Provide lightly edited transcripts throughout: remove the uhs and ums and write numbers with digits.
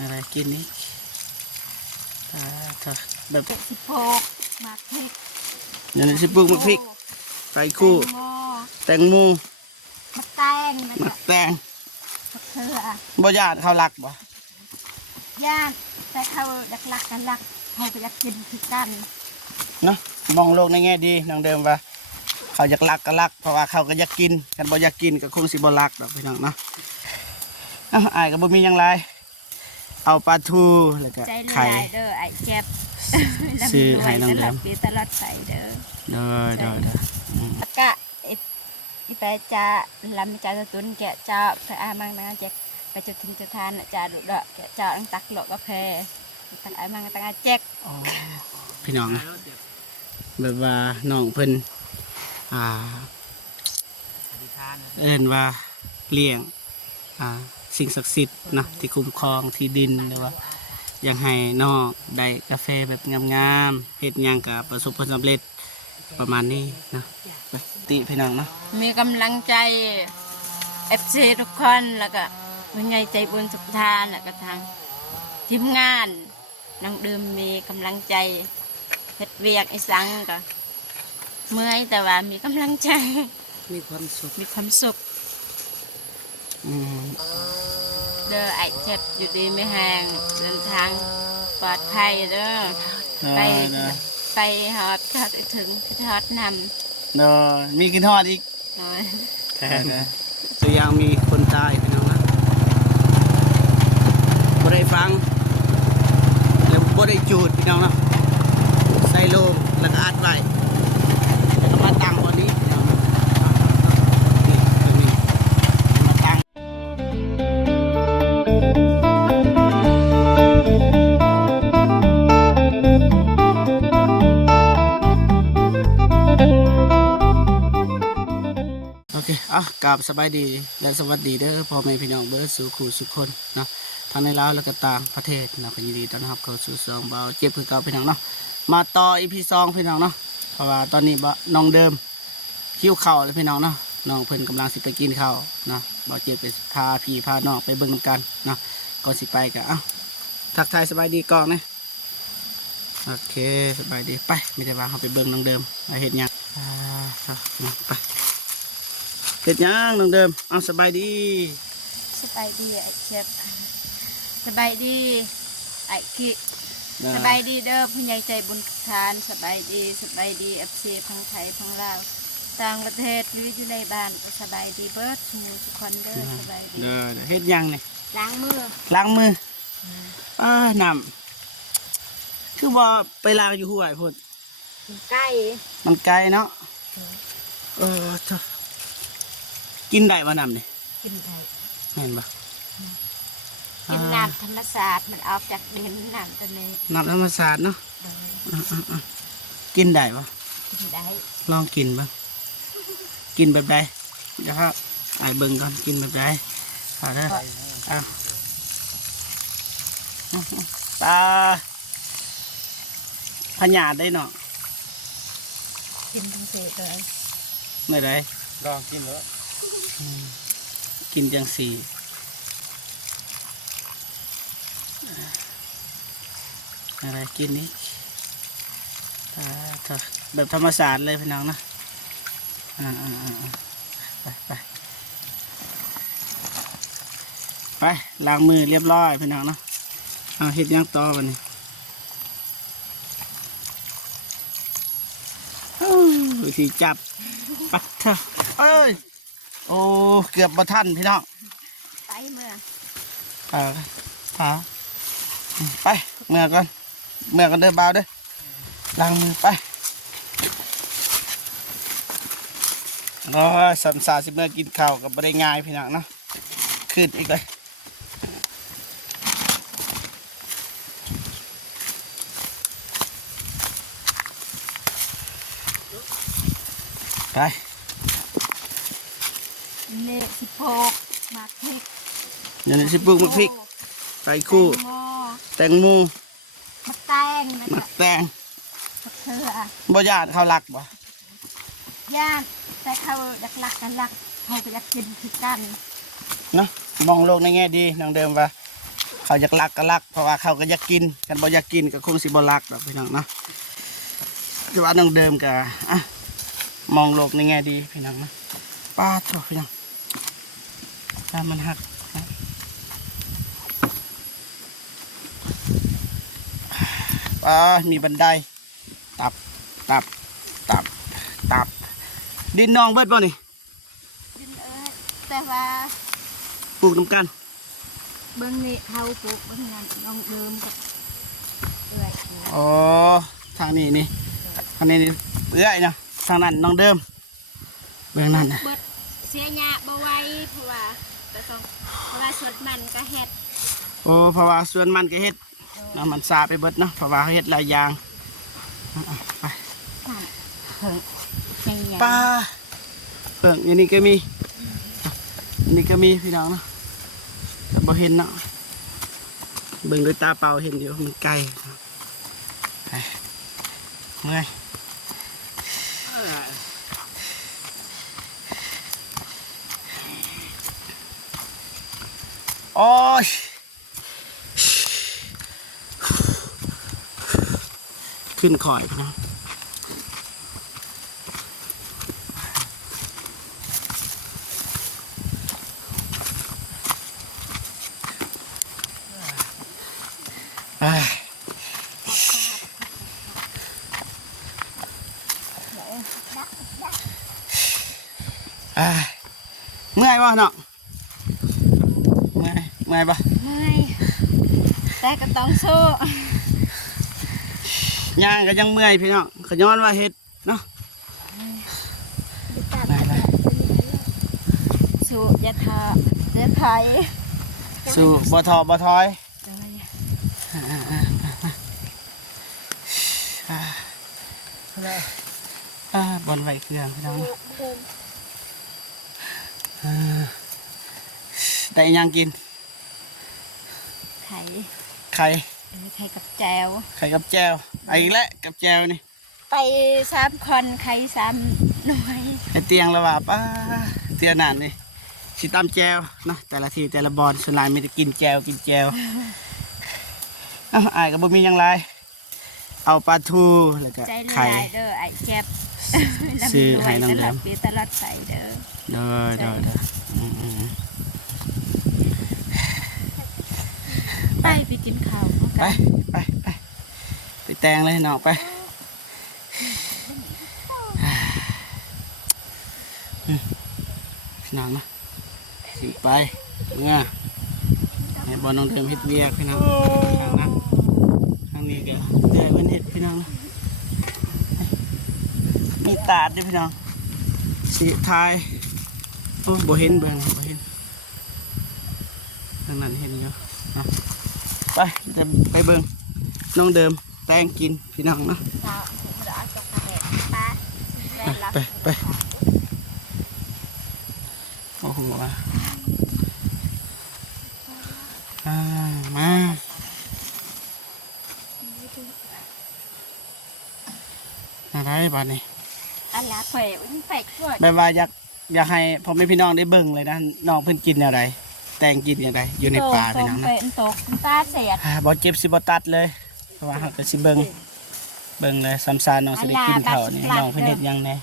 อะไรกินนี้แบบสิโปกหมักพริกอย่างนี้สิปลูกมะพริกใส่คู่แตงโมมะแตงมะแตงมะเขือบ่ญาติเขารักบ่ย่านแต่เขาดักลักกันลักเขาไปรักกินคือกันเนาะมองโลกในแง่ดีน้องเดิมว่าเขาอยากรักก็รักเพราะว่าเขาก็อยากกินกันบ่อยากกินก็คงสิบ่รักดอกพี่น้องเนาะอ้ายก็บ่มีหยังไรเอาปลาทูแล้วก็ไข่เด้อไอ้เจ็บซื้อให้น้องเดิมตลอดไปเด้อเด้อแล้วก็อีไปจะลำจะตุนแกะเจ้าพระอามังนางแจกไปจุดทิ้งจุดทานจะดุดอกแกะเจ้าตั้งตักหลอกกาแฟตั้งอามังตั้งอาแจกพี่น้องนะแบบว่าน้องเพิ่นเอิ้นว่าเลี้ยงสิ่งศักดิ์สิทธิ์นะที่คุ้มครองที่ดินหรือว่าอยากให้น้องได้กาแฟแบบงามๆเฮ็ดหยังก็ประสบผลสำเร็จประมาณนี้นะติพี่น้องเนาะมีกำลังใจFCทุกคนแล้วก็ผู้ใหญ่ใจบุญสุขทานแล้วก็ทางทีมงานน้องดื่มมีกำลังใจเฮ็ดเวียกไอ้สังก็เมื่อยแต่ว่ามีกำลังใจมีความสุขเด้อไอ้เจ็บอยู่ดีไม่แห้งเดินทางปลอดภัยเด้อไปฮอดก็ถึงที่ฮอดนำเนาะมีกินทอดอีกแท้ตัวอย่างมีคนตายพี่น้องนะบ่ได้ฟังแล้วบ่ได้จูดพี่น้องนะใส่โลงแล้วก็อัดไว้แล้วก็มาตั้งบนนี้พี่น้องนี่ตรงนี้มาตั้งโอเคกราบสบายดีและสวัสดีเด้อพ่อแม่พี่น้องเบิร์ดสู่ขู่สุขคนนะทั้งในลาวและก็ต่างประเทศนะก็ยินดีต้อนรับเข้าสู่ซองเบาเจ็บคือเก่าพี่น้องเนาะมาต่อEP 2พี่น้องเนาะเพราะว่าตอนนี้น้องเดิมคิ้วเข่าเลยพี่น้องเนาะน้องเพิ่นกำลังสิไปกินข้าวนะเบาเจ็บไปพาพี่พาน้องไปเบิ่งน้ำกันนะก่อนสิไปกันทักทายสบายดีก่อนนะโอเคสบายดีไปไม่ได้ว่าเขาไปเบิ่งน้องเดิมไปเห็นยังไปเห็ดย่างน้องเดิมสบายดีไอ้เจ็บสบายดีไอ้กิสบายดีเด้อผู้ใหญ่ใจบุญทานสบายดีFCพังไทยพังลาวต่างประเทศอยู่ในบ้านก็สบายดีเบิร์ดหมู่ทุกคนเด้อสบายดีเห็ดย่างนี่ล้างมือน้ำคือว่าไปล้างอยู่ห้วยพุ่นมันไกลเนาะกินได้บ่น้ำนี่กินได้เห็นปะกินน้ำธรรมศาสตร์มันออกจากดินน้ำตัวนี้น้ำธรรมศาสตร์เนาะกินได้ปะกินได้ลองกินบ้างกินแบบใดเดี๋ยวครับไอ้เบิ่งก่อนกินแบบใดได้ปลาพญาได้เนาะกินทั้งเศษเลยไม่ได้ลองกินแล้วกินจังสีอะไรกินนี้แบบธรรมศาสตร์เลยพี่น้องนะไปล้างมือเรียบร้อยพี่น้องนะเฮ็ดย่างต่อกันนี่วิธีจับปัดเถอะโอ้เกือบบ่ทันพี่น้องไปเมื่อไปเมื่อกันเดินเบาเด้อล้างมือไปสัมสาสิเมื่อกินข้าวกับบ่ได้ง่ายพี่น้องเนาะขึ้นอีกเลยไปเนี่ยสิโปกหมักพริกอย่างนี้สิปลูกมะพริกใส่คู่แตงโมมะแตงมะแตงมะเขือบ่ญาติเขารักบ่ย่านแต่เขาดักลักกันลักเขาไปรักกินคือกันเนาะมองโลกในแง่ดีน้องเดิมว่า เขาอยากรักก็รักเพราะว่าเขาก็อยากกินกันบ่อยากกินก็คงสิบ่รักดอกพี่น้องเนาะคือว่าน้องเดิมก็อ่ะมองโลกในแง่ดีพี่น้องนะป้าโถพี่น้องถ้ามันหักมีบันไดตับตับตับตับดินนองเบิดบ่นี่ ดินแต่ว่า ปลูกน้ำกัน เบิ่งนี่เฮาปลูกเบิ่งนั่นน้องเดิมกับเอื้อย อ๋อทางนี้นี่ทางนี้นี่เอื้อยเนาะทางนั้นน้องเดิมเบื้องนั้นนะ เบิดเสียหญ้าบ่ไหวเพราะว่าก็ต้องเพราะว่าสวนมันก็เฮ็ด โอ้เพราะว่าสวนมันก็เฮ็ดเนาะมันซาไปเบิดเนาะเพราะว่าเขาเฮ็ดหลายอย่างไป เพิ่งใหญ่ ป้าเบิ่งอันนี้ก็มีอันนี้ก็มีพี่น้องเนาะแต่บ่เห็นเนาะเบิ่งด้วยตาเปล่าเห็นอยู่มันไกลไปเมื่อยโอ้ยขึ้นคอยพี่น้องเมื่อยวะเนาะเมื่อยปะ ไม่แต่ก็ต้องสู้ ย่างก็ยังเมื่อยพี่น้องขย้อนว่าเฮ็ดเนาะ สู้อย่าท้ออย่าถอย สู้บ่ท้อบ่ถอยบนไหวเครื่องพี่น้องได้อิหยังกิน ไข่ ไข่ ไข่กับแจว ไข่กับแจวไอ้อีกแล้วกับแจวนี่ ไป3 คนไข่3 หน่วย ไอ้เตียงแล้วว่าป้าเตียงนั่นนี่สิตำแจวเนาะแต่ละทีแต่ละบอลส่วนหลายมีแต่กินแจวอ้ายก็บ่มีหยังหลายเอาปลาทูแล้วก็ ใจละ ไข่ ลายเด้อไอ้เจ็บ ซื้อให้น้อง ต แด ลอ ม ดปีตลอดไปเด้อ เด้อไปกินข้าว ไปไปแตงเลยน้องไปพี่น้องนะสิไปเมื่อให้บอลน้องเดิมเฮ็ดเวียกพี่น้องทางนี้ก็เดี๋ยวเพิ่นเฮ็ดพี่น้องนะมีตาดด้วยพี่น้องสีทายโอ้บ่เห็นเบิ่งบ่เห็นทางนั้นเห็นอยู่นะไปจะไปเบิ่งน้องเดิมแตงกินพี่น้องนะไปโอ้โหมาอะไรบ้านนี้ อันละเผยวิ่งไปด้วย แบบว่าอยากให้พ่อแม่พี่น้องได้เบิ่งเลยนะน้องเพิ่นกินอะไรแตงกินอะไรอยู่ในป่าพี่น้องนะ เป็นตกตาเสียด บ่เจ็บสิบ่ตัดเลยเพราะว่าเขาก็สิเบิ่งเลยซ้ำซานน้องสิได้กินข้าวนี่น้องเพิ่นเฮ็ดหยังแน่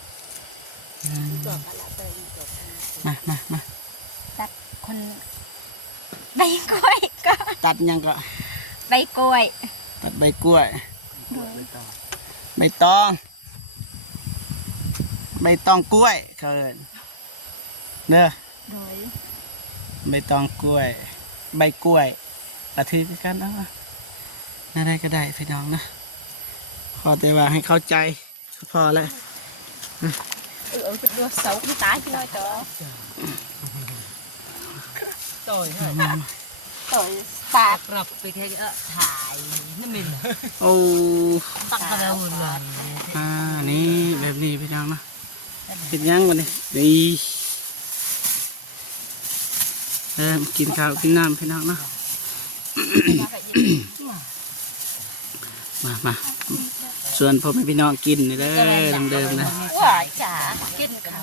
มา ตัดคนใบกล้วยก็ ตัดหยังก็ ใบกล้วย ตัดใบกล้วยใบตองกล้วยเขาเอิ้นเด้อ โดย ใบตองกล้วยใบกล้วยกระถือกันเอาอะไรก็ได้พี่น้องนะพอแต่ว่าให้เข้าใจพอแล้ว เป็นตัวเสาที่ตายที่น้อยตัวตัวปาก กลับไปแค่ถ่ายนี่มัน โอ้ ตักกระดาษเลย นี่แบบนี้พี่น้องนะเป็นยังวันนี้นี่กินข้าวกินน้ำพี่น้องนะ มาส่วนพ่อแม่พี่น้องกินนี่เด้อเดิมๆนะ ว่าจ๋ากินข้าว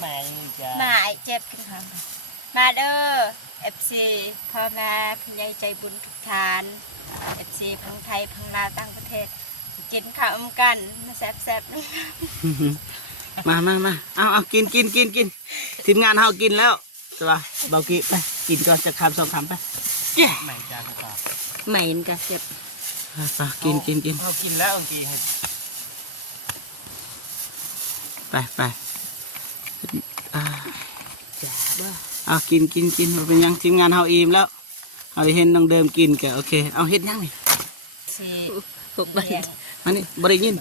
มาไอ้เจ็บกินข้าวมาเด้อ FC พ่อแม่ผู้ใหญ่ใจบุญทุกท่าน FC พังไทยพังลาวต่างประเทศกินข้าวกันมาแซ่บๆ มาเอากินทีมงานเฮากินแล้วใช่ป่ะเบากิไปกินก่อนจะคำ2 คำไปเย้ ใหม่จานกว่า ใหม่ก็เจ็บ ไปกิน เขากินแล้วบางทีให้ ไปเอากินมันเป็นยังทีมงานเฮาอิ่มแล้วเฮาได้เห็นน้องเดิมกินก็โอเคเอาเฮ็ดยังนี่ สี มานี่บ่ได้ยิน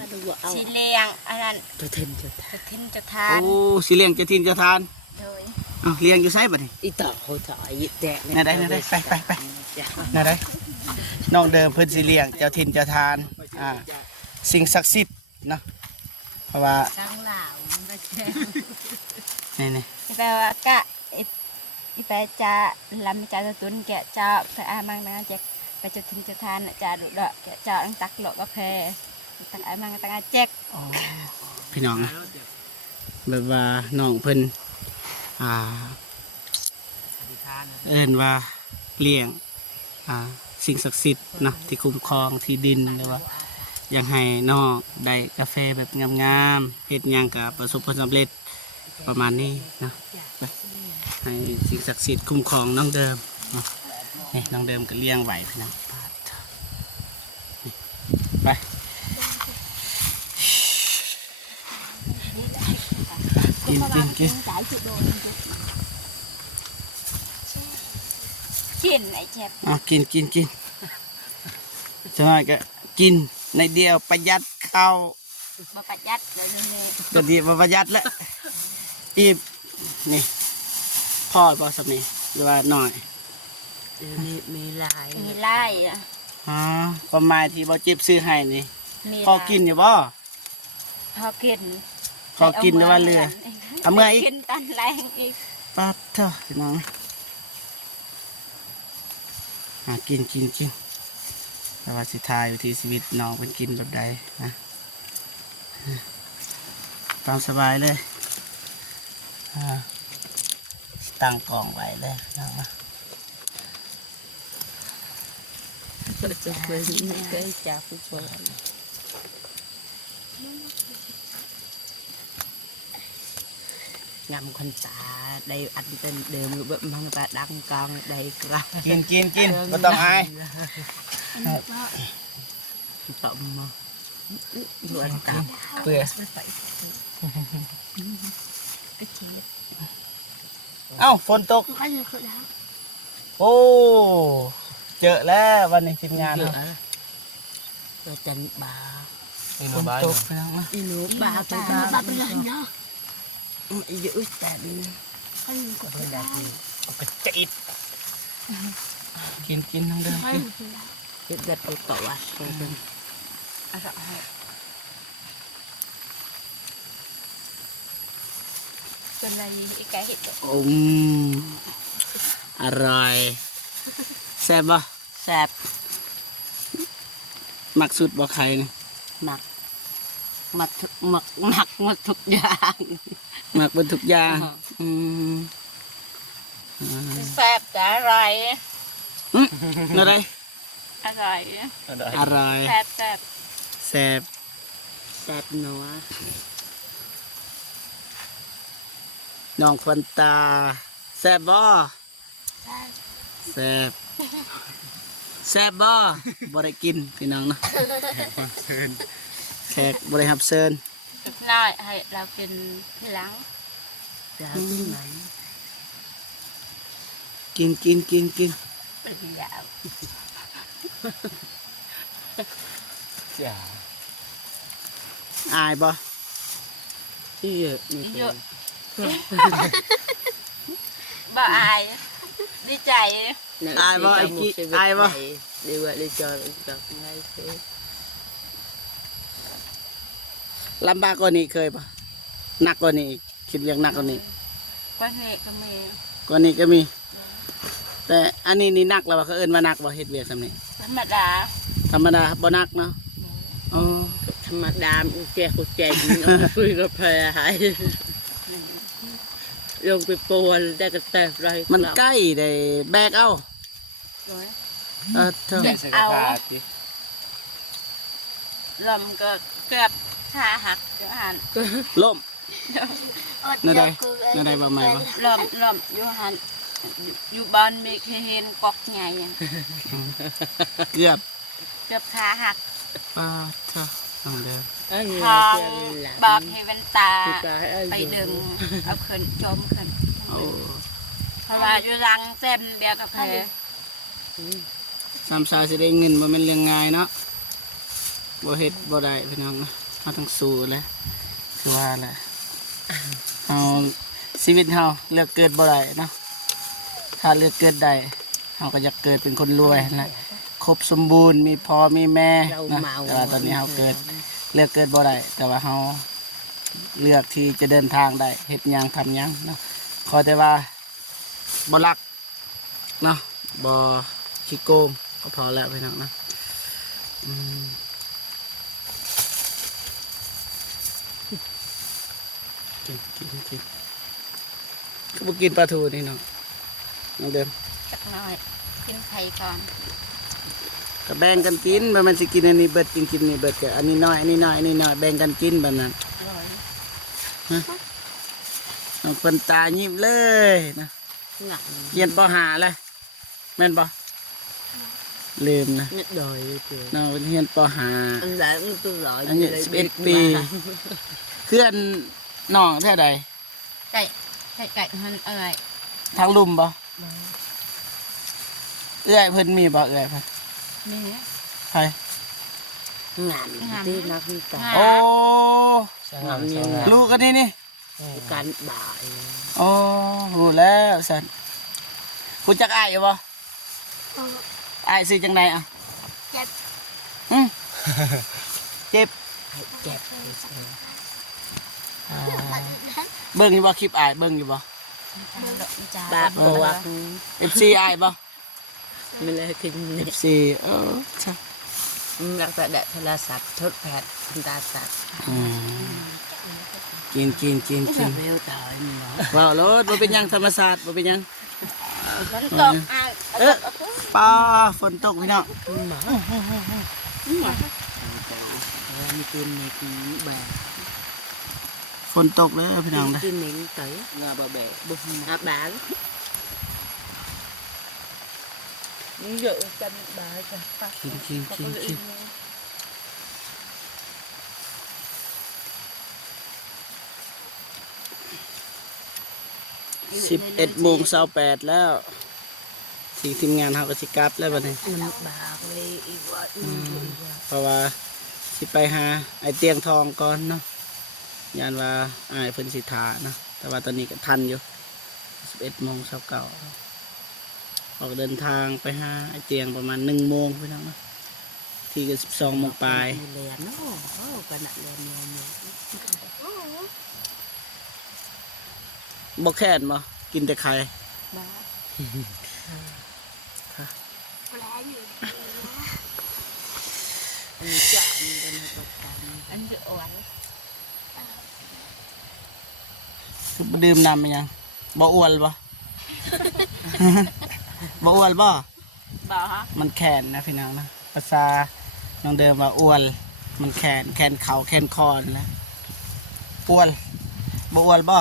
สีเลียงอันนั้น จะเทนจะ จะทิ้นจะทาน โอ้สิเลี้ยงจะทินจะทาน โดย เอาเลี้ยงอยู่ไสบัดนี้ อีต่อเขาถ่ายแตะ ไหนได้ไปนั่นได้น้องเดิมเพิ่นสิเลี้ยงเจ้าทินเจ้าทานสิ่งศักดิ์สิทธิ์เนาะเพราะว่า ตั้งเหล่ามันก็แช่ นี่ แปลว่ากะอีแปลจะลำจะตุนแกะจะไปอามังนะแจกไปจะทิ้นจะทานจะดุดอกแกะจะตั้งตักหลอกกาแฟตั้งอามังตั้งอาแจก พี่น้องนะแบบว่าน้องเพิ่นเอิ้นว่าเลี้ยงสิ่งศักดิ์สิทธิ์เนาะที่คุ้มครองที่ดินหรือว่าอยากให้น้องได้กาแฟแบบงามๆเฮ็ดหยังก็ประสบผลสำเร็จประมาณนี้เนาะไปให้สิ่งศักดิ์สิทธิ์คุ้มครองน้องเดิมเนาะนี่น้องเดิมก็เลี้ยงไหวพี่น้องนี่ไปกิน กินไอ้แจก กินจะน้อยก็กินในเดียวประหยัดข้าว มาประหยัดเลยนี่ ตัวเดียวประหยัดแล้วอีบนี่พ่อพอสมีหรือว่าหน่อย มีลาย มีไล่อะ ความหมายที่บ่จิบซื้อให้นี่ มี พอกินอยู่บ่ พอกิน พอกินหรือว่าเรือเอาเมื่ออีก กินตันแรงอีก ปัดเถอะพี่น้องกินแต่ว่าสิทายวิถีชีวิตน้องเป็นกินแบบใดนะตามสบายเลยตั้งกล่องไว้เลยน้องนะ จะเคยจับฟุตบอลงำคนตาได้อันเป็นเดิมแบบมันแบบดังกองได้กระ กินไม่ต้องอาย ต่อมาดวนตับ เปื่อย ก็เช็ด เอ้าฝนตกโอ้เจอแล้ววันนี้ทีมงาน เย เนาะ อะเราจันบา ฝนตกพี่น้องนะ อีหนูบาไปบาเป็นไรเนาะเยอะแต่ดี ก็จะอิดกินทั้งเดิมกิน เด็ดเด็ดตัวต่อว่ะเป็น เป็นอะไรอีกแกเห็ด อร่อยแซ่บบ่ แซ่บ มักสุดบ่ไข่นี่ หมักทุกอย่าง มักเป็นทุกอย่างอืม แซ่บแต่อร่อย อะไร อร่อย อร่อย แซ่บแซ่บ แซ่บ แซ่บนัว น้องควันตาแซ่บบ่แซ่บแซ่บบ่บ่ได้กินพี่น้องเนาะแขกบ่ได้รับเชิญ น้อยให้เรากินทีหลัง จะที่ไหน กิน เป็นยาว อายบ่ ที่เยอะนี่ เยอะบ่อายดีใจ อายบ่ไอ้กี้อายบ่ ดีว่าดีจอจับไงสิ ลำบากกว่านี้เคยปะหนักกว่านี้อีกคิดเรียงหนักกว่านี้ กว่าเหตุก็มี กว่านี้ก็มี แต่อันนี้นี่หนักแล้วว่าเขาเอิ้นว่าหนักบ่เฮ็ดเวียกสำนี้ ธรรมดา ธรรมดาบ่หนักเนาะอ๋อ ธรรมดาแจกกุญแจคุยกับแพรหาย ลงไปปวนได้กระแตกไร มันใกล้ได้แบกเอา โดย เธอ เอาลมก็เกือบขาหักเดี๋ยวหัน ล่มนั่นใดนั่นใดบ่ใหม่บ่ ลมอยู่หันอยู่บ้านมีเห็นกอกใหญ่ เกือบ เกือบขาหัก ป้าเธอน้องเดิม ทองบอกให้เวนตาไปดึงเอาขึ้นจมขึ้น โอ้ เพราะว่าอยู่รังเต็มเดียวกับเพ สามสาวสิได้เงินบ่แม่นเรื่องง่ายเนาะบ่เฮ็ดบ่ได้พี่น้องนะเฮาต้องสู้แหละคือว่าแหละเฮาชีวิตเฮาเลือกเกิดบ่ได้เนาะถ้าเลือกเกิดได้เฮาก็อยากเกิดเป็นคนรวยนะครบสมบูรณ์มีพ่อมีแม่นะแต่ว่าตอนนี้เฮาเกิดเลือกเกิดบ่ได้แต่ว่าเฮาเลือกที่จะเดินทางได้เฮ็ดหยังทำหยังเนาะขอแต่ว่าบ่รักเนาะบ่ขี้โกงก็พอแล้วพี่น้องนะกินก็บ่กินปลาทูนี่เนาะน้องเดิม สักหน่อยกินไข่ก่อน ก็แบ่งกันกินมันสิกินอันนี้เบิดกินนี่เบิดก็อันนี้น้อยอันนี้น้อยอันนี้น้อยแบ่งกันกินแบบนั้น อร่อย น้องคนตายิ้มเลยนะเรียนปหาเลยแม่นปลืมนะ nhất đời kìa น้องเรียนปหา anh lại tôi gọi anh như nhận lại 11 ปีเพื่อนน้องแท่ใด ไก่ไก่มันอร่อย ทางลุมบ่เอื้อยเพิ่นมีบ่เอื้อยเพิ่น นี่ ใคร ngàn tí nó không cả โอ้ ngàn như ลูกอันนี้นี่ cắn bại โอ้รู้แล้วสันคุณจักอ้ายอยู่บ่อ้ายซื้อจังไดอ่ะ เจ็บ อืมเจ็บ chẹp เบิ่งอยู่บ่คลิปอ้ายเบิ่งอยู่บ่ ba bột FC อ้ายบ่ mình lại kinh FC ใช่ đặc tại đại thật là sạch thốt phạt chúng ta sạch กิน bêu trời mà ว้าวรถบ่เป็นหยังธรรมศาสตร์บ่เป็นหยัง มันตกอ่ะ ป้าฝนตกพี่น้อง mở mình tin mình bà ฝนตกเลยพี่น้องนะ tin mình tới งาบะแบะ bụng à bà dự chân bà cho กิน11:28แล้วทีมงานเฮาก็สิกลับแล้วบัดนี้ mình bà với ý vợ เพราะว่าสิไปหาไอเตียงทองก่อนเนาะยานว่าอ้ายเพิ่นสิทาเนาะแต่ว่าตอนนี้ก็ทันอยู่11:29ออกเดินทางไปหาไอเตียงประมาณ1 โมงพี่น้องเนาะที่ก็12 โมงปลาย lèn nó cái nặng lèn nhiều บ่แค่นบ่กินแต่ไข่ บ้า anh chọn bên bậc tam อันนี้อ่อน คือบ่ดื่มน้ำมันยังบ่อ้วนบ่ บ่อ้วนบ่ บ่ฮะ มันแขนนะพี่น้องนะภาษาน้องเดิมว่าอ้วนมันแขนเข่าแขนคอนั่นนะอ้วนบ่อ้วนบ่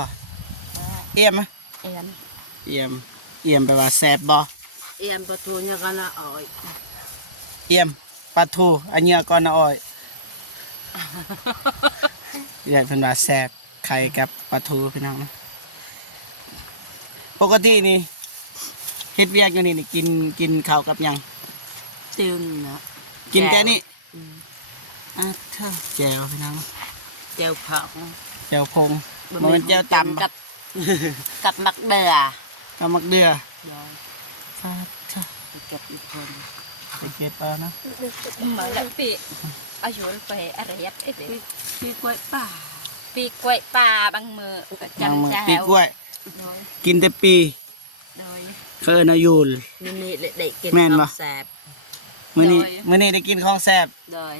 เอี่ยมไหม em เอี่ยมแปลว่าแซ่บบ่ em bà thua nha con là ỏi เอี่ยมปลาทูอันเนี้ยก่อนนะอ้อยเรียกเพิ่นว่าแซ่บไข่กับปลาทูพี่น้องนะปกตินี่เฮ็ดเวียกอยู่นี่กินข้าวกับหยัง tương nữa กินแค่นี้เธอแจวพี่น้อง treo phộng แจวพงมันเป็นแจวต่ำ cặp cặp mặt đờ กับมักเดือ rồi เธอ cặp đi con ไปเก็บเอานะ mà lại bị ở chỗ phải ở đây ấy để đi quay bà bị quậy bà bằng mờ บาง chân มือ chào ปีกล้วย rồi กินแต่ปี rồi เคยนายูล nên này lại đẩy cái Men mà. con sạp มื้อนี้ โดย มื้อนี้ได้กินของแซ่บ rồi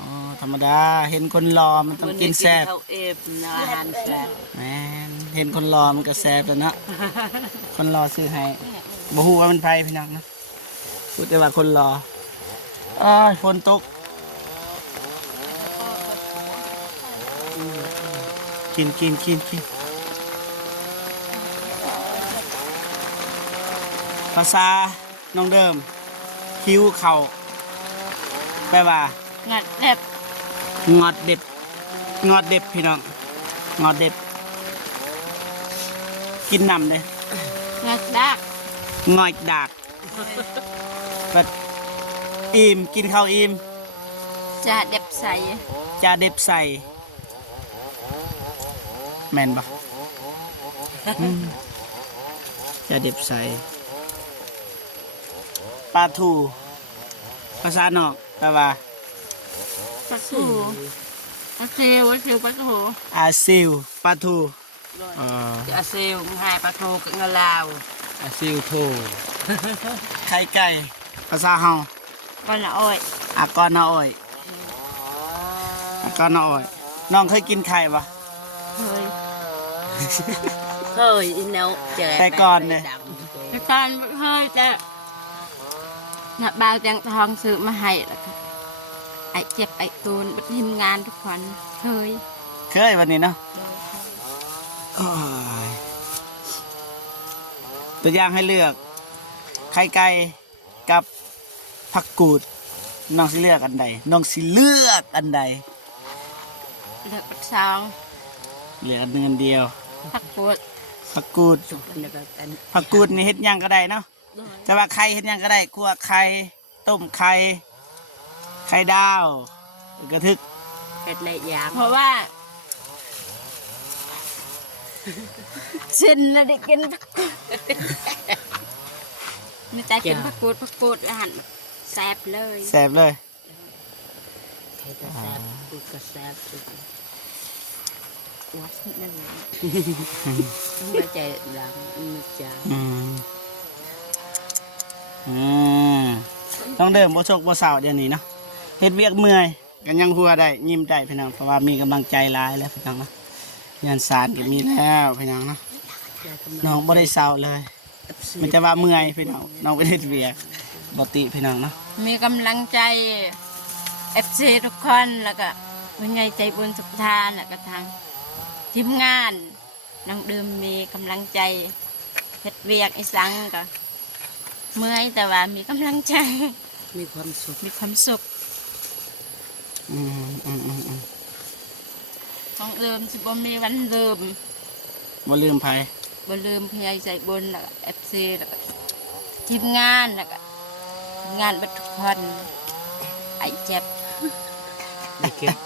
อ๋อธรรมดาเห็นคนรอมันต้องกินแซ่บ thâu êm là hàn sạp แม่น เห็นคนรอมันก็แซ่บแล้วเนาะคนรอซื้อให้บ่ฮู้ว่ามันไผพี่น้องนะพูดแต่ว่าคนรออ้ายฝนตกกินภาษาน้องเดิมคิ้วเข่าแปลว่า งัดเล็บ งอดเด็บงอดเด็บพี่น้องงอดเด็บกินน้ำเลย งัดดัก งอยดากแบบอิ่มกินข้าวอิ่ม จะเด็บใส่ จะเด็บใส่แม่นปะอืมจะเด็บใส่ปลาทูภาษานอกแปลว่า ปลาทูปลาซิวปลาทู อาซิวปลาทูอ๋อ จะเซลหายปลาโทกับเงาลาว อาซิวโทไข่ไก่ภาษาเฮา ก้อนละอ้อย อากรนาอ้อยอากรนาอ้อยน้องเคยกินไข่ปะ เฮ้ย เคยอินเนาเจอ แต่ก่อนเนี่ย แต่ตอนเฮ้ยจะน่ะบ่าวแตงทองซื้อมาให้แล้วก็ไอ้เจ็บไอ้ตูนไปทีมงานทุกคนเคย เคยวันนี้เนาะโอ้ยตัวอย่างให้เลือกไข่ไก่กับผักกูดน้องสิเลือกอันใดน้องสิเลือกอันใด เลือกปักซอง เหลืออันหนึ่งอันเดียว ผักกูด ผักกูด สุกในแบบกัน ผักกูดนี่เฮ็ดหยังก็ได้เนาะแต่ว่าไข่เฮ็ดหยังก็ได้คั่วไข่ต้มไข่ไข่ดาวกระทึก เป็นหลายอย่าง เพราะว่าชินแล้วได้กินผักกูดมีแต่กินผักกูดแล้วหันแซ่บเลย แซ่บเลย ใครก็แซ่บกูก็แซ่บสุด วัดนั่นเลย ไม่ใจหลังไม่ใจ อืมต้องเดิมบ่ชกบ่เศร้าเดี๋ยวนี้เนาะเฮ็ดเวียกเมื่อยกันยังหัวได้ยิ้มได้พี่น้องเพราะว่ามีกำลังใจหลายแล้วพี่น้องเนาะงานสารก็มีแล้วพี่น้องเนาะน้องบ่ได้เศร้าเลยมันจะว่าเมื่อยพี่น้องน้องไปเฮ็ดเวียกบ่ติพี่น้องเนาะ มีกำลังใจ FC ทุกคนแล้วก็ผู้ใหญ่ใจบุญสุขทานแล้วก็ทางทีมงานน้องดื่มมีกำลังใจเฮ็ดเวียกอีสังก็เมื่อยแต่ว่ามีกำลังใจ มีความสุข มีความสุข อืม ของเดิมสิบ่มีวันลืม บ่ลืมไผ บ่ลืมผู้ใหญ่ใจบุญแล้วก็ FC แล้วก็ทีมงานแล้วก็งานบัดทุกคนไอ้เจ็บ ได้เก็บ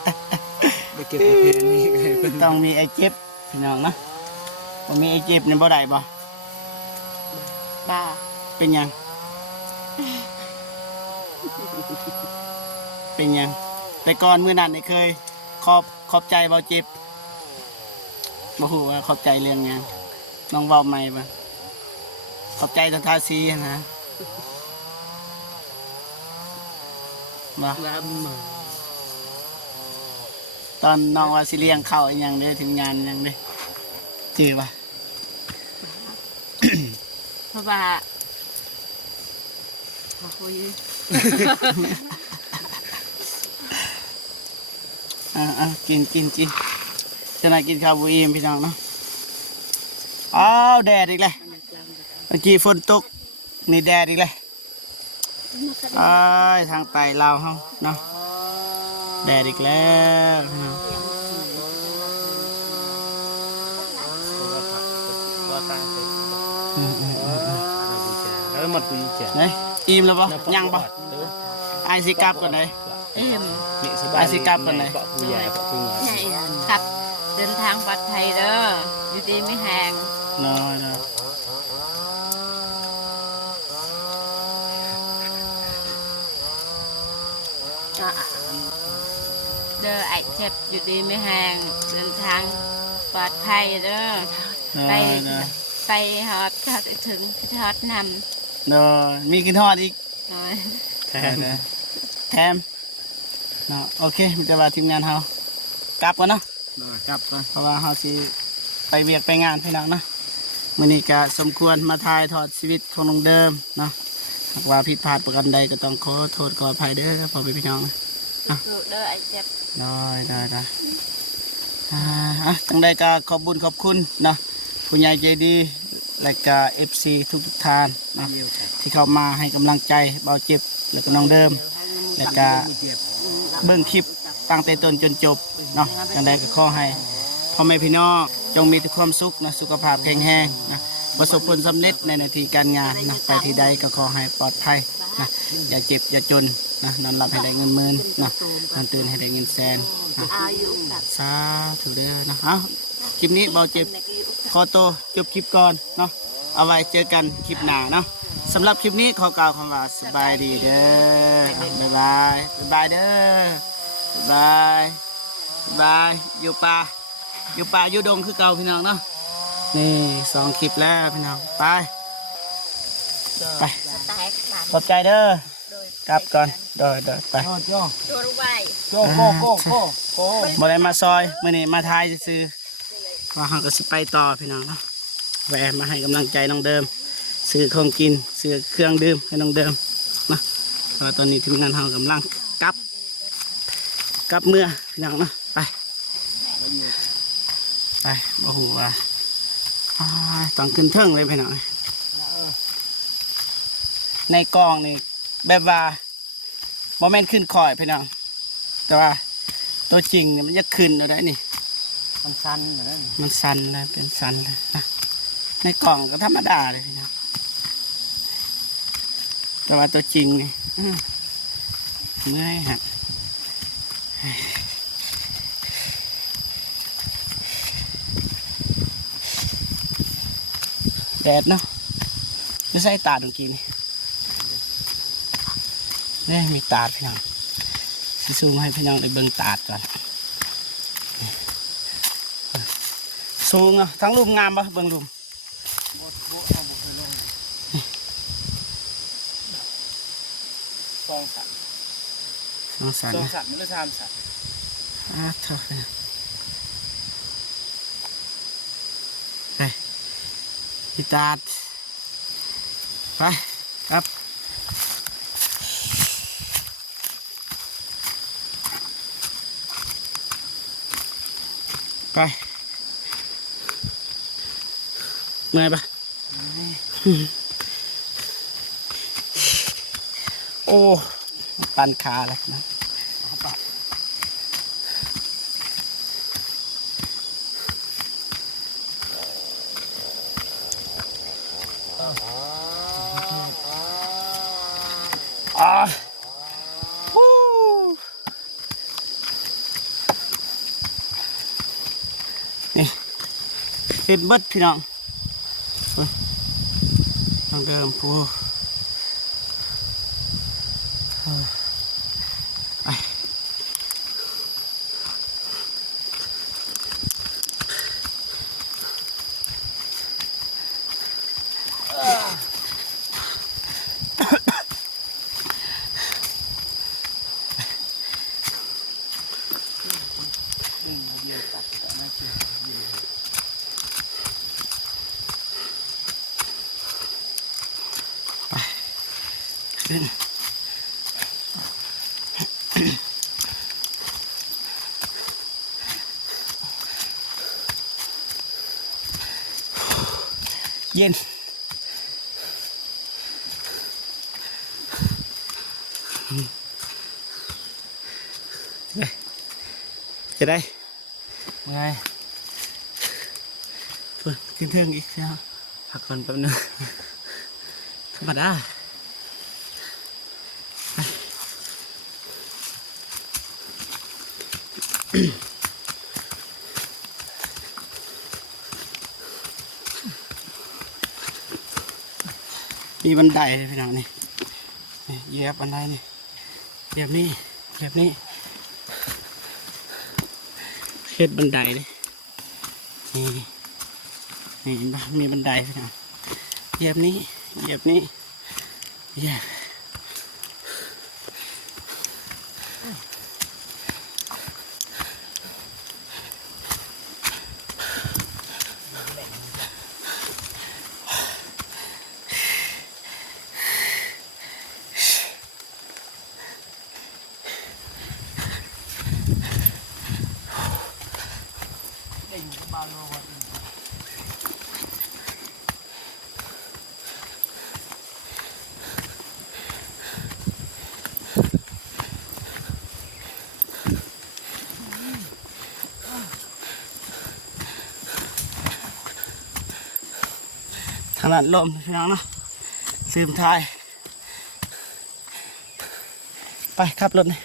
ได้เก็บประเพณีให้เพิ่น ต้องมีไอ้เจ็บพี่น้องเนาะบ่มีไอ้เจ็บนี่บ่ได้บ่ บ้า เป็นหยังเป็นหยังแต่ก่อนมื้อนั้นนี่เคยขอบใจเบาเจ็บบ่ฮู้ว่าขอบใจเรื่องหยังน้องเว้าใหม่บ่ขอบใจทางทาสีนะบ่ ว่ามือ ตอนน้องว่าสิเลี้ยงข้าวอีหยังเด้อถึงงานอีหยังเด้อจื้อบ่ เพราะว่าโอ้ย กินจะน่ากินข้าวบุอิ่มพี่น้องเนาะอ้าวแดดอีกเลยเมื่อกี้ฝนตกนี่แดดอีกเลยอ้ายทางไต่ลาวเฮาเนาะแดดอีกแล้วพี่น้องแล้วหมดปีจ้ะ ไหนอิ่มแล้วปะยังปะไอซิกลับก่อนเลย เอ็ม ไอซิกลับก่อนเลย เกาะผู้ใหญ่เกาะผู้เหนือ ใหญ่อัน กลับเดินทางปลอดภัยเด้ออยู่ดีไม่แหง น้อยนะ อ่ะ เด้อไอ้เจ็บอยู่ดีไม่แหงเดินทางปลอดภัยเด้อ ไป น้อยนะ ไปหอดทอดถึงทอดน น้อยมีกินทอดอีก ำน้อย แทน แถมเนาะโอเคมีแต่ว่าทีมงานเฮากลับก่อนเนาะ กลับก่อน เพราะว่าเฮาสิ ไปเวียกไปงานพี่น้องเนาะมื้อนี้ก็สมควรมาถ่ายทอดชีวิตของน้องเดิมเนาะหากว่าผิดพลาดประการใดก็ต้องขอโทษขออภัยเด้อพ่อแม่พี่น้อง สู้ๆเด้อไอ้เจ็บ ได้จังใดก็ขอบบุญขอบคุณเนาะผู้ใหญ่ใจดีและก็ FC ทุกท่านเนาะที่เข้ามาให้กำลังใจเบาเจ็บแล้วก็น้องเดิมแล้วก็เบิ่งคลิปตั้งแต่ต้นจนจบเนาะจังใดก็ขอให้พ่อแม่พี่น้องจงมีแต่ความสุขนะสุขภาพแข็งแรงนะประสบผลสำเร็จในหน้าที่การงานนะไปที่ใดก็ขอให้ปลอดภัยนะอย่าเจ็บอย่าจนนะนอนหลับให้ได้เงินหมื่นนะนอนตื่นให้ได้เงินแสนนะ อายุกับ สาธุเด้อนะคลิปนี้เบาเจ็บขอตัวจบคลิปก่อนเนาะเอาไว้เจอกันคลิปหน้าเนาะสำหรับคลิปนี้ขอกล่าวคำว่าสบายดีเด้อบ๊ายบายเด้อบ๊ายบายอยู่ป่าอยู่ดงคือเก่าพี่น้องเนาะนี่2 คลิปแล้วพี่น้องไป สไตล์บ้าน ขอบใจเด้อ โดย กลับก่อนโดยไป ตัวรู้ไว้ บ่ได้มาซอยมื้อนี้มาทายซื่อๆว่าเฮาก็สิไปต่อพี่น้องเนาะแวะมาให้กำลังใจน้องเดิมซื้อของกินซื้อเครื่องดื่มให้น้องเดิมนะเพราะว่าตอนนี้ทีมงานเฮากำลังกลับเมื่อพี่น้องเนาะไปบ่ฮู้ว่าต้องขึ้นเทิงเลยพี่น้องในกองนี่แบบว่าบ่แม่นขึ้นคอยพี่น้องแต่ว่าตัวจริงเนี่ยมันจะขึ้นเอาได้นี่ มันสั้นเหมือนกัน มันสันเลยเป็นสันเลยนะในกล่องก็ธรรมดาเลยพี่น้องแต่ว่าตัวจริงนี่เมื่อยฮะแดดเนาะไม่ใช่ตาดเมื่อกี้นี่มีตาดพี่น้องสิซูมให้พี่น้องได้เบิ่งตาดก่อนสูงอ่ะทั้งรูมงามปะเบิ่งรูม สองสัตว์ น้องสัน สอง นะ สัตว์มันก็สามสัตว์ เท่าไหร่ไปพี่ตาดไปครับไปเมื่อยปะโอ้ปันขาเลยนะวู้นี่เห็นเบิดพี่น้องทางเดิมพูเย็นจะได้ ไง เพิ่นขึ้นเทิงอีกแล้ว พักก่อนแป๊บนึง ธรรมดามีบันไดเลยพี่น้องนี่เหยียบบันไดนี่เหยียบนี่เหยียบนี่เฮ็ดบันไดเลยนี่เห็นปะมีบันไดพี่น้องเหยียบนี่เหยียบนี่เหยียบ ทางด้านลมพี่น้องเนาะซึมท้ายไปขับรถนี่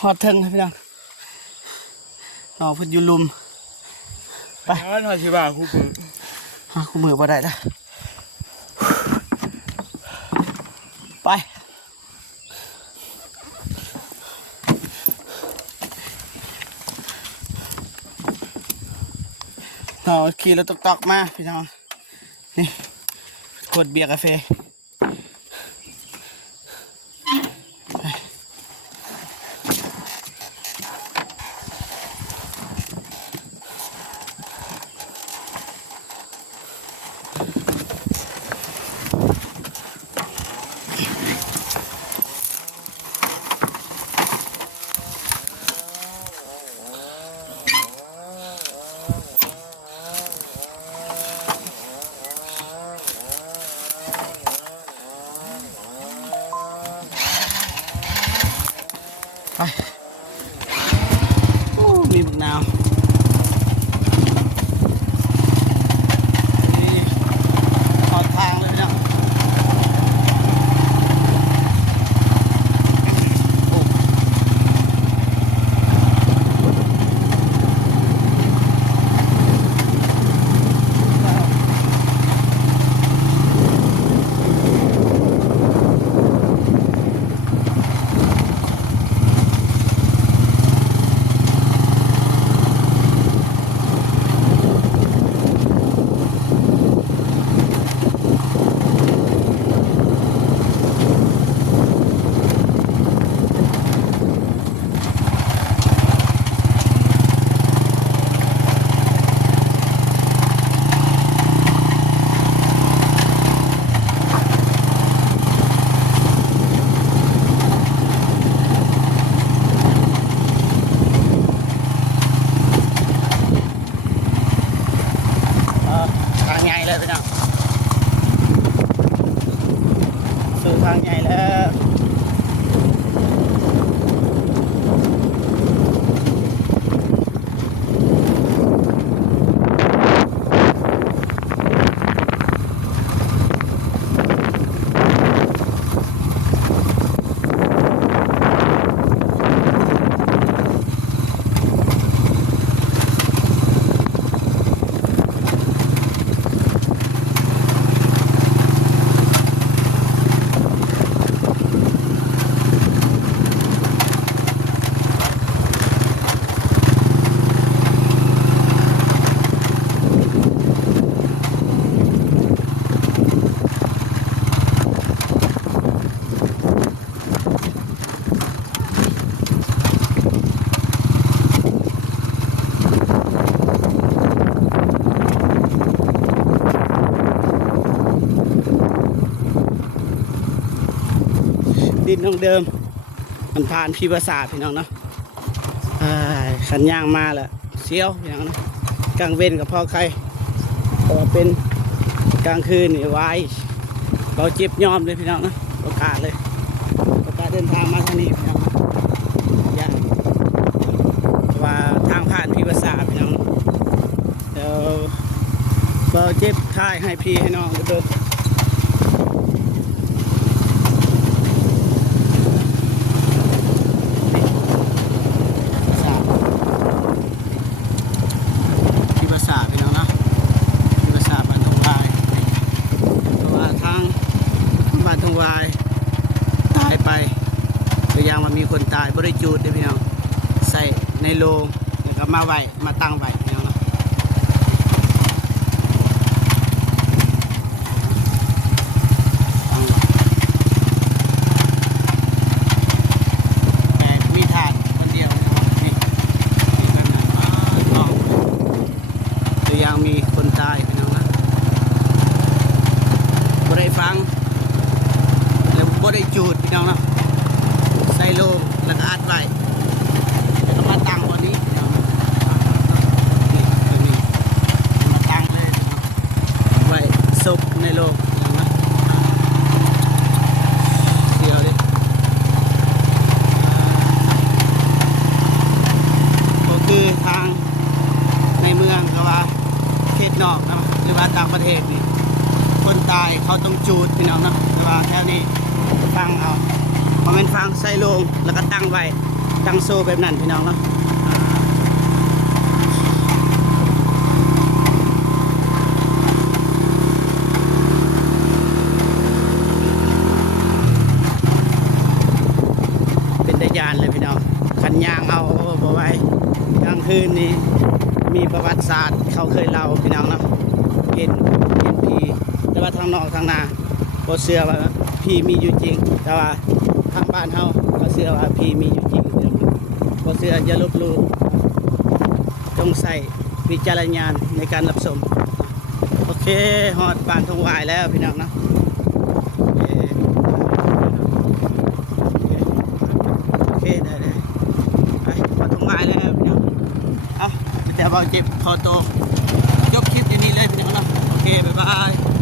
ฮอดเทิงนะพี่น้องน้องเพุ่นอยู่ลุมไป ถอยชิบ่าคู่มือ หาคู่มือบ่ได้ละไปเราขี่รถตอกๆมาพี่น้องนี่ขวดเบียร์กาแฟไปโอ้มีมะนาวนี่ขอทางเลยพี่น้องโอ้ทางใหญ่เลยพี่น้องสู่ทางใหญ่แล้ว ดินของเดิมมันผ่านพี่ประสาทพี่น้องเนาะขันย่างมาแล้วเสียวพี่น้องเนาะกลางเว้นกับพ่อใครแต่ว่าเป็นกลางคืนนี่วายเราเจ็บยอมเลยพี่น้องนะโอกาสเลยโอกาสเดินทางมาทางนี้พี่น้องย่างว่าทางผ่านพี่ประสาทพี่น้องเดี๋ยวเราเจ็บท้ายให้พี่ให้น้องเดินตายไปตัวอย่างมันมีคนตายบริจูดเลยพี่น้องใส่ในโลงแล้วก็มาไว้มาตั้งไว้พี่น้องเนาะแต่มีถาดคนเดียวนี่นั่นน่ะตัวอย่างมีคนตายพี่น้องนะบ่ได้ฟังบ่ได้จูดพี่น้องเนาะใส่โลงแล้วก็อัดไว้แล้วก็มาตั้ง โลกอย่างนะเดียวดิก็คือทางในเมืองก็ว่าประเทศนอกนะหรือว่าต่างประเทศนี่คนตายเขาต้องจูดพี่น้องเนาะหรือว่าแถวนี้ฟังเอาพอเป็นฟังใส่ลงแล้วก็ตั้งไว้ตั้งโซ่แบบนั้นพี่น้องเนาะเป็นตะยานเลยพี่น้องขันยางเอาบ่ไว้กลางคืนนี้มีประวัติศาสตร์เขาเคยเล่าพี่น้องเนาะเห็นผีแต่ว่าทางนอกทางนาบ่เชื่อว่าผีมีอยู่จริงแต่ว่าทางบ้านเฮาก็เชื่อว่าผีมีอยู่จริงบ่เชื่ออย่าลบหลู่ต้องใส่วิจารณญาณในการรับชมโอเคฮอดบ้านทงหวายแล้วพี่น้องเนาะโอเคได้ไปบ้านทงหวายแล้วพี่น้องเอาแต่บ่เจ็บคอโตจบคลิปอย่างนี้เลยพี่น้องเนาะโอเคบ๊ายบาย